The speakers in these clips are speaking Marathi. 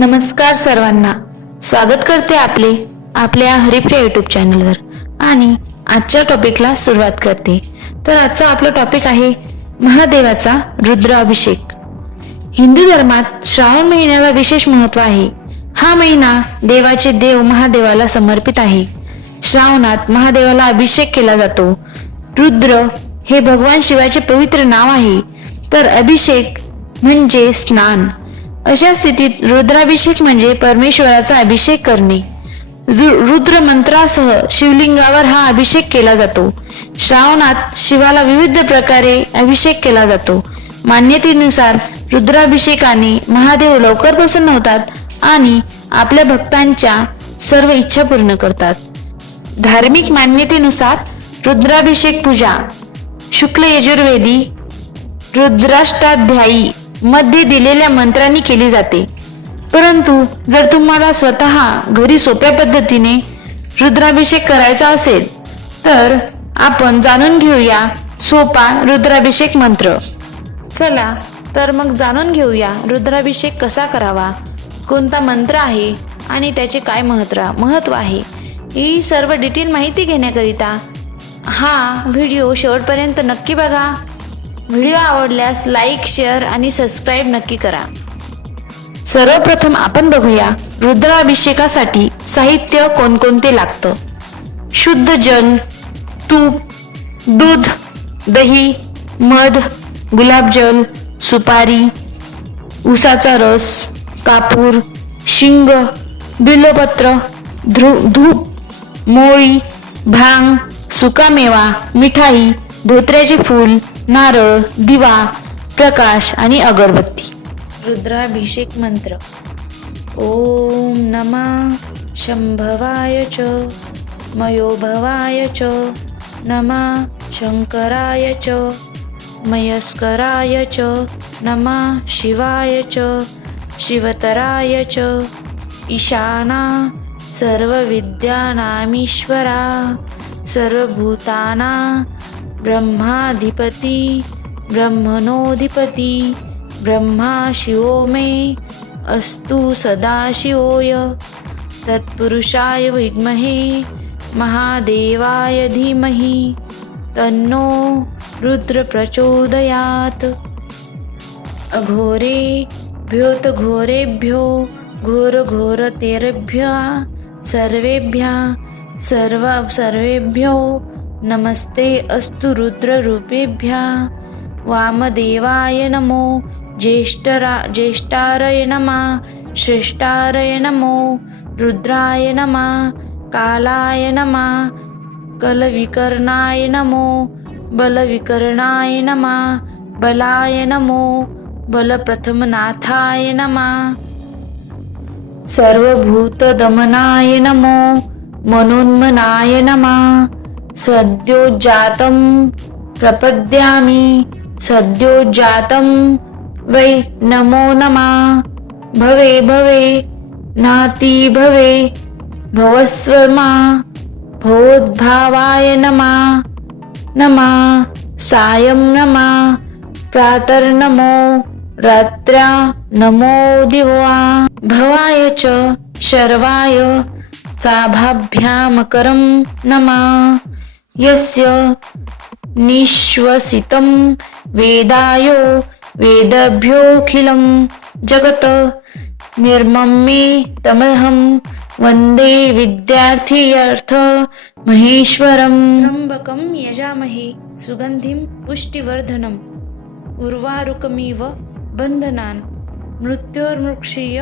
नमस्कार सर्वांना. स्वागत करते आपले आपल्या हरिप्रिया युट्यूब चॅनलवर आणि आजच्या टॉपिकला सुरुवात करते. तर आजचा आपला टॉपिक आहे महादेवाचा रुद्राभिषेक. हिंदू धर्मात श्रावण महिन्याला विशेष महत्त्व आहे. हा महिना देवाचे देव महादेवाला समर्पित आहे. श्रावणात महादेवाला अभिषेक केला जातो. रुद्र हे भगवान शिवाचे पवित्र नाव आहे. तर अभिषेक म्हणजे स्नान. अशा स्थितीत रुद्राभिषेक म्हणजे परमेश्वराचा अभिषेक करणे. रु- रुद्र मंत्रासह शिवलिंगावर हा अभिषेक केला जातो. श्रावणात शिवाला विविध प्रकारे अभिषेक केला जातो. मान्यतेनुसार रुद्राभिषेकाने महादेव लवकर प्रसन्न होतात आणि आपल्या भक्तांच्या सर्व इच्छा पूर्ण करतात. धार्मिक मान्यतेनुसार रुद्राभिषेक पूजा. शुक्ल यजुर्वेदी रुद्राष्टाध्यायी मध्ये दिलेल्या मंत्रांनी केली जाते. परंतु जर तुम्हाला स्वतः घरी सोप्या पद्धतीने रुद्राभिषेक करायचा असेल तर आपण जाणून घेऊया सोपा रुद्राभिषेक मंत्र. चला तर मग जाणून घेऊया रुद्राभिषेक कसा करावा कोणता मंत्र आहे आणि त्याचे काय महत्त्व महत्त्व आहे. ही सर्व डिटेल माहिती घेण्याकरिता हा व्हिडिओ शेवटपर्यंत नक्की बघा. व्हिडिओ आवडल्यास लाईक शेअर आणि सबस्क्राईब नक्की करा. सर्वप्रथम आपण बघूया रुद्राभिषेकासाठी साहित्य कोणकोणते लागतं? शुद्ध जल तूप दूध दही मध गुलाबजल सुपारी उसाचा रस कापूर शिंग बिल्वपत्र ध्रु धूप मोळी भांग सुकामेवा मिठाई धोत्र्याचे फूल नारळ दिवा प्रकाश आणि अगरबत्ती. रुद्राभिषेक मंत्र. ओम नमा शंभवाय च मयोभवाय च नमा शंकराय च मयस्कराय च नमा शिवाय च शिवतराय च. ईशाना सर्वविद्यानामीश्वरा सर्वभूताना ब्रह्माधिपती ब्रह्मणोधिपती ब्रह्मा शिवो मे अस्तु सदाशिवोय। तत्पुरुषाय विद्महे महादेवाय धीमहि तन्नो रुद्रप्रचोदयात्। अघोरे अघोरेभ्योत घोरेभ्यो सर्वेभ्यः सर्व सर्वेभ्यो नमस्ते अस्तु रुद्ररूपेभ्यः वामदेवाय नमो ज्येष्ठरा ज्येष्ठारय नमः श्रेष्ठारय नमो रुद्राय नमः कालाय नमः कलविकर्णाय नमो बलविकर्णाय नमः बलाय नमो बलप्रथमनाथाय नमः। सर्वभूतदमनाय नमो मनोन्मनाय नमः। सद्योजातं प्रपद्यामि। सद्योजातं वै नमो नमः। भवे भवे नाति भवे भवस्वमा भवोद्भावाय नमः। नमः। सायं नमः। प्रातर्नमो रात्र्या नमो दिवा। भवाय च शर्वाय। चाभाभ्यामकरं नमः। यस्य निश्वसितं वेदायो वेदभ्योऽखिलं जगत्। निर्ममे तमहं वन्दे विद्यार्थीयर्थ महेश्वरं त्र्यम्बकं यजामहे सुगन्धिं पुष्टिवर्धनम्। उर्वारुकमिव बन्धनान्। मृत्योर्मृक्षीय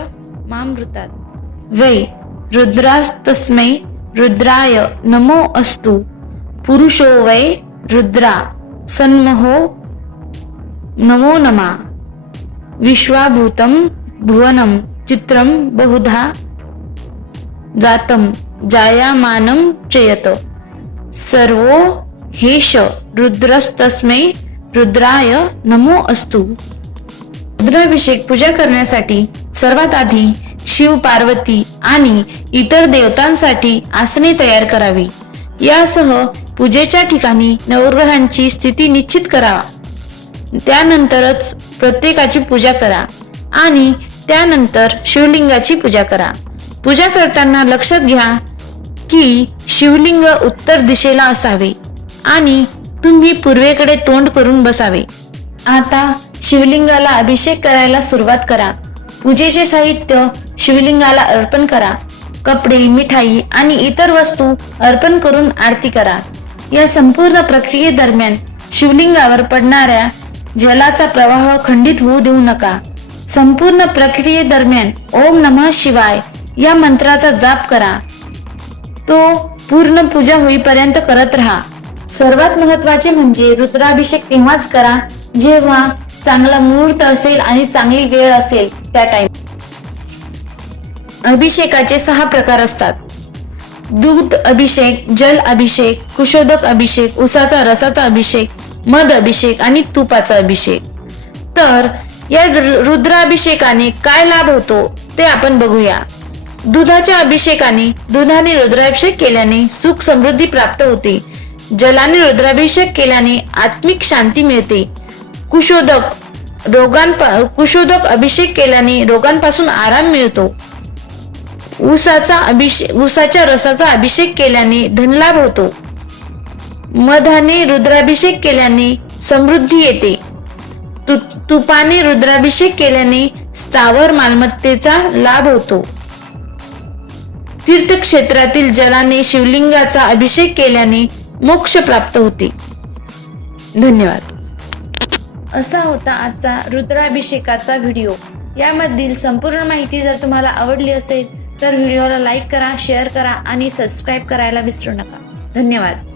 मामृतात् वै रुद्रास्तस्मै रुद्राय नमो अस्तु। पुरुषो वै रुद्रा सन्महो नमो नमः। विश्वाभूतं भुवनं चित्रं बहुधा जातं जायामानं चयत। सर्वो हेश रुद्रस्तस्मै रुद्राय नमो अस्तु। रुद्राभिषेक पूजा करण्यासाठी सर्वात आधी शिव पार्वती आणि इतर देवतांसाठी आसने तयार करावी। यासह पूजेच्या ठिकाणी नवग्रहांची स्थिती निश्चित करावा. त्यानंतरच प्रत्येकाची पूजा करा आणि त्यानंतर शिवलिंगाची पूजा करा. पूजा करताना लक्षात घ्या की शिवलिंग उत्तर दिशेला असावे आणि तुम्ही पूर्वेकडे तोंड करून बसावे. आता शिवलिंगाला अभिषेक करायला सुरुवात करा. पूजेचे साहित्य शिवलिंगाला अर्पण करा. कपडे मिठाई आणि इतर वस्तू अर्पण करून आरती करा. या संपूर्ण प्रक्रियेदरम्यान शिवलिंगावर पडणाऱ्या जलाचा प्रवाह खंडित होऊ देऊ नका. संपूर्ण प्रक्रियेदरम्यान ओम नमः शिवाय या मंत्राचा जाप करा. तो पूर्ण पूजा होईपर्यंत करत राहा. सर्वात महत्त्वाचे म्हणजे रुद्राभिषेक तेव्हाच करा जेव्हा चांगला मुहूर्त असेल आणि चांगली वेळ असेल त्या टाइम अभिषेकाचे सहा प्रकार असतात. दूध अभिषेक जल अभिषेक कुशोदक अभिषेक उसाचा रसाचा अभिषेक मध अभिषेक आणि तुपाचा अभिषेक. तर या रुद्राभिषेकाने काय लाभ होतो ते आपण बघूया. दुधाच्या अभिषेकाने दुधाने रुद्राभिषेक केल्याने सुख समृद्धी प्राप्त होते. जलाने रुद्राभिषेक केल्याने आत्मिक शांती मिळते. कुशोदक रोगांपा कुशोदक अभिषेक केल्याने रोगांपासून आराम मिळतो. ऊसाचा अभिषेक ऊसाच्या रसाचा अभिषेक केल्याने धनलाभ होतो. मधाने रुद्राभिषेक केल्याने समृद्धी येते. तु- तुपाने रुद्राभिषेक केल्याने स्थावर मालमत्तेचा लाभ होतो. तीर्थक्षेत्रातील जलाने शिवलिंगाचा अभिषेक केल्याने मोक्ष प्राप्त होते. धन्यवाद. असा होता आजचा रुद्राभिषेकाचा व्हिडिओ. यामधील संपूर्ण माहिती जर तुम्हाला आवडली असेल तर व्हिडिओला लाईक करा शेअर करा आणि सबस्क्राईब करायला विसरू नका. धन्यवाद.